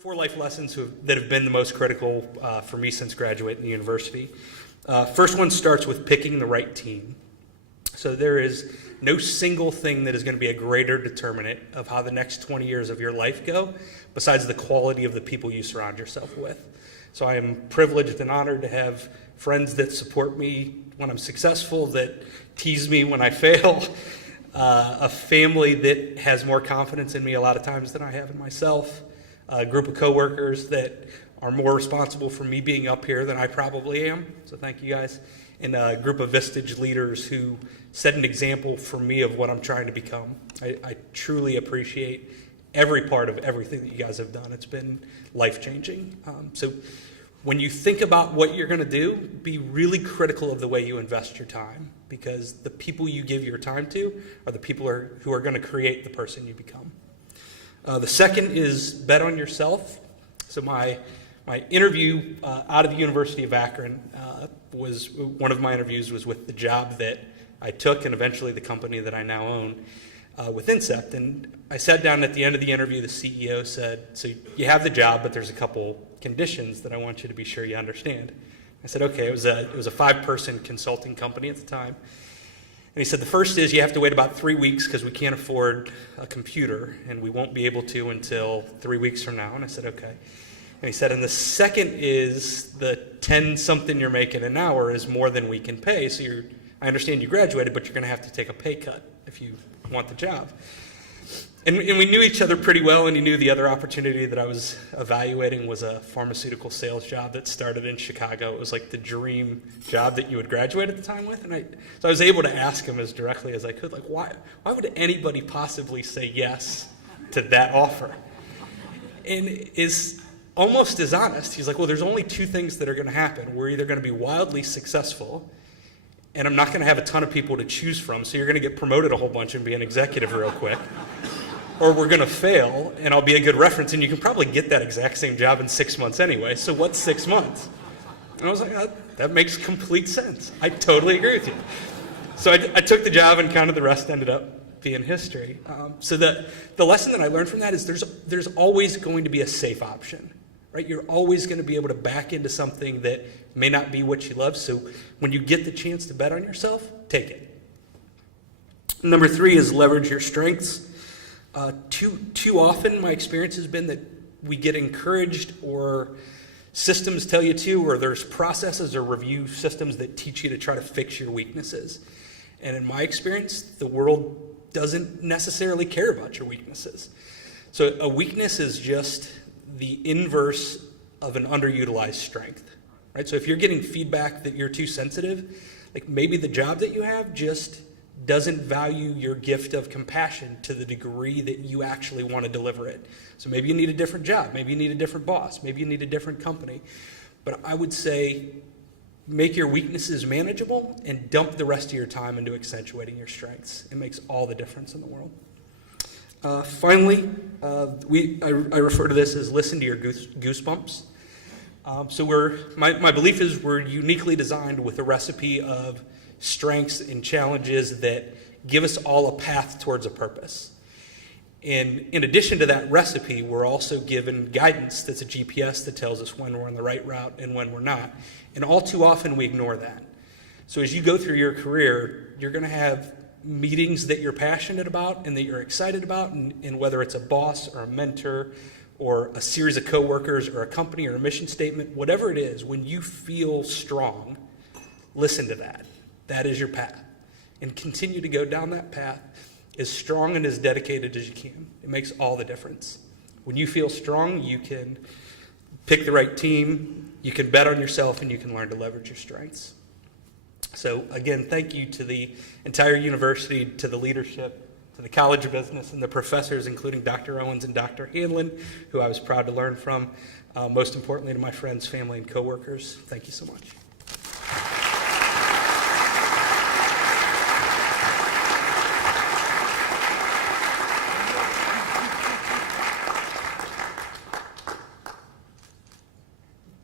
Four life lessons that have been the most critical for me since graduating the university. First one starts with picking the right team. So there is no single thing that is going to be a greater determinant of how the next 20 years of your life go, besides the quality of the people you surround yourself with. So I am privileged and honored to have friends that support me when I'm successful, that tease me when I fail, a family that has more confidence in me a lot of times than I have in myself, a group of coworkers that are more responsible for me being up here than I probably am, so thank you guys, and a group of Vistage leaders who set an example for me of what I'm trying to become. I truly appreciate every part of everything that you guys have done. It's been life-changing. So when you think about what you're going to do, be really critical of the way you invest your time, because the people you give your time to are the people who are going to create the person you become. The second is bet on yourself. So my interview out of the University of Akron was one of my interviews was with the job that I took and eventually the company that I now own with Incept. And I sat down at the end of the interview, the CEO said, so you have the job, but there's a couple conditions that I want you to be sure you understand. I said, okay, it was a 5-person consulting company at the time. And he said, the first is you have to wait about 3 weeks because we can't afford a computer and we won't be able to until 3 weeks from now. And I said, okay. And he said, and the second is the 10-something you're making an hour is more than we can pay. So I understand you graduated, but you're going to have to take a pay cut if you want the job. And we knew each other pretty well, and he knew the other opportunity that I was evaluating was a pharmaceutical sales job that started in Chicago. It was like the dream job that you would graduate at the time with. And so I was able to ask him as directly as I could, like, why would anybody possibly say yes to that offer? And is almost as honest. He's like, well, there's only 2 things that are going to happen. We're either going to be wildly successful, and I'm not going to have a ton of people to choose from, so you're going to get promoted a whole bunch and be an executive real quick. Or we're going to fail, and I'll be a good reference, and you can probably get that exact same job in 6 months anyway, so what's 6 months? And I was like, that makes complete sense. I totally agree with you. So I took the job, and kind of the rest ended up being history. So the lesson that I learned from that is there's always going to be a safe option, right? You're always going to be able to back into something that may not be what you love, so when you get the chance to bet on yourself, take it. Number 3 is leverage your strengths. Too often my experience has been that we get encouraged, or systems tell you to, or there's processes or review systems that teach you to try to fix your weaknesses. And in my experience, the world doesn't necessarily care about your weaknesses. So a weakness is just the inverse of an underutilized strength, right? So if you're getting feedback that you're too sensitive, like maybe the job that you have just doesn't value your gift of compassion to the degree that you actually want to deliver it. So maybe you need a different job, maybe you need a different boss, maybe you need a different company. But I would say make your weaknesses manageable and dump the rest of your time into accentuating your strengths. It makes all the difference in the world. Finally, I refer to this as listen to your goosebumps. So my belief is we're uniquely designed with a recipe of strengths and challenges that give us all a path towards a purpose. And in addition to that recipe, we're also given guidance that's a GPS that tells us when we're on the right route and when we're not. And all too often we ignore that. So as you go through your career, you're going to have meetings that you're passionate about and that you're excited about, and whether it's a boss or a mentor or a series of coworkers or a company or a mission statement, whatever it is, when you feel strong, listen to that. That is your path. And continue to go down that path as strong and as dedicated as you can. It makes all the difference. When you feel strong, you can pick the right team, you can bet on yourself, and you can learn to leverage your strengths. So again, thank you to the entire university, to the leadership, to the College of Business, and the professors, including Dr. Owens and Dr. Hanlon, who I was proud to learn from. Most importantly, to my friends, family, and coworkers, thank you so much.